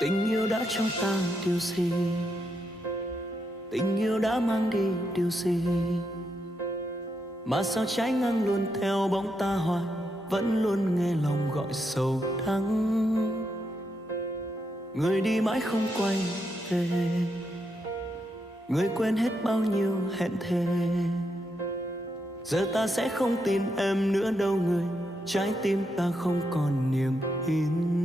Tình yêu đã cho ta điều gì? Tình yêu đã mang đi điều gì? Mà sao trái ngang luôn theo bóng ta hoài, vẫn luôn nghe lòng gọi sầu đắng. Người đi mãi không quay về, người quên hết bao nhiêu hẹn thề. Giờ ta sẽ không tin em nữa đâu người, trái tim ta không còn niềm tin.